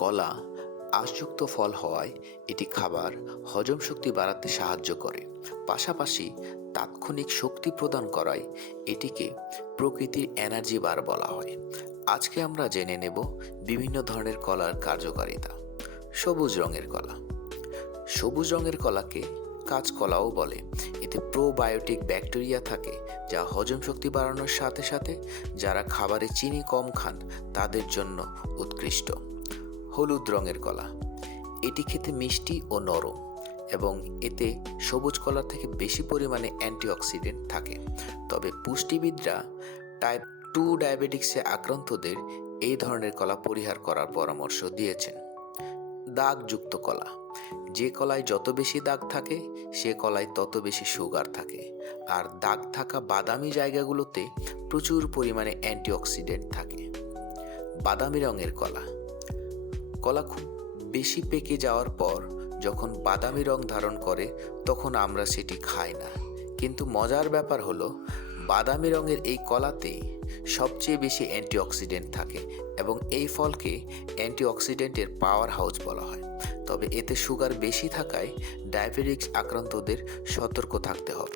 কলা আশযুক্ত ফল হওয়ায় এটি খাবার হজম শক্তি বাড়াতে সাহায্য করে। পাশাপাশি তাৎক্ষণিক শক্তি প্রদান করায় এটিকে প্রকৃতির এনার্জি বার বলা হয়। আজকে আমরা জেনে নেব বিভিন্ন ধরনের কলার কার্যকারিতা। সবুজ রঙের কলা। সবুজ রঙের কলাকে কাঁচকলাও বলে। এতে প্রোবায়োটিক ব্যাকটেরিয়া থাকে যা হজম শক্তি বাড়ানোর সাথে সাথে যারা খাবারে চিনি কম খান তাদের জন্য উৎকৃষ্ট। হলুদ রঙের কলা। এটি খেতে মিষ্টি ও নরম এবং এতে সবুজ কলার থেকে বেশি পরিমাণে অ্যান্টিঅক্সিডেন্ট থাকে। তবে পুষ্টিবিদরা টাইপ টু ডায়াবেটিক্সে আক্রান্তদের এই ধরনের কলা পরিহার করার পরামর্শ দিয়েছেন। দাগযুক্ত কলা। যে কলায় যত বেশি দাগ থাকে, সে কলায় তত বেশি সুগার থাকে। আর দাগ থাকা বাদামি জায়গাগুলোতে প্রচুর পরিমাণে অ্যান্টিঅক্সিডেন্ট থাকে। বাদামি রঙের কলা। কলা খুব বেশি পেকে যাওয়ার পর যখন বাদামি রং ধারণ করে, তখন আমরা সেটি খাই না। কিন্তু মজার ব্যাপার হলো, বাদামি রঙের এই কলাতে সবচেয়ে বেশি অ্যান্টিঅক্সিডেন্ট থাকে এবং এই ফলকে অ্যান্টিঅক্সিডেন্টের পাওয়ার হাউস বলা হয়। তবে এতে সুগার বেশি থাকায় ডায়াবেটিক্স আক্রান্তদের সতর্ক থাকতে হবে।